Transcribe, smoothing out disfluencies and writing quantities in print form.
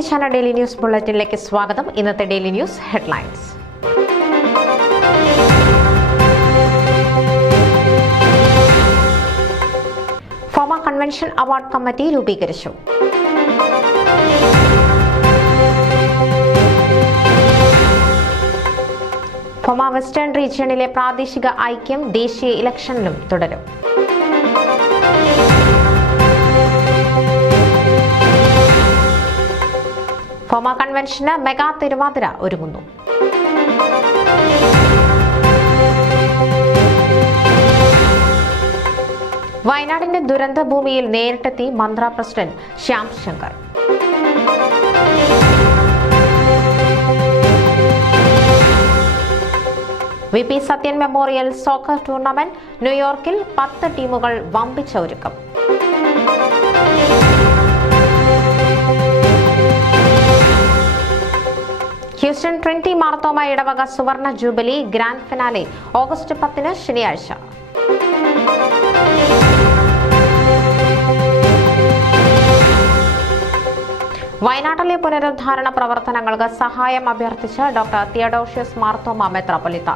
പ്രവാസി channel daily news ബുള്ളറ്റിനിലേക്ക് സ്വാഗതം. ഇന്നത്തെ daily news headlines. FOMAA convention award committee രൂപീകരിച്ചു. ഫോമ വെസ്റ്റേൺ റീജിയണിലെ പ്രാദേശിക ഐക്യം ദേശീയ ഇലക്ഷനിലും തുടരും. ഫോമ കൺവെൻഷന് മെഗാ തിരുവാതിര ഒരുങ്ങുന്നു. വയനാടിന്റെ ദുരന്ത ഭൂമിയിൽ നേരിട്ടെത്തി മന്ത്ര president Shyam Shankar. V P. Sathyan memorial soccer tournament ന്യൂയോർക്കിൽ 10 ടീമുകൾ വമ്പിച്ച ഒരുക്കം. ഹ്യൂസ്റ്റൺ ട്രിനിറ്റി മാർത്തോമ ഇടവക സുവർണ ജൂബിലി ഗ്രാൻഡ് ഫിനാലെ ഓഗസ്റ്റ് 10 ശനിയാഴ്ച. വയനാട്ടിലെ പുനരുദ്ധാരണ പ്രവർത്തനങ്ങൾക്ക് സഹായം അഭ്യർത്ഥിച്ച് ഡോക്ടർ തിയഡോഷ്യസ് മാർത്തോമ മെത്രാപ്പൊലീത്ത.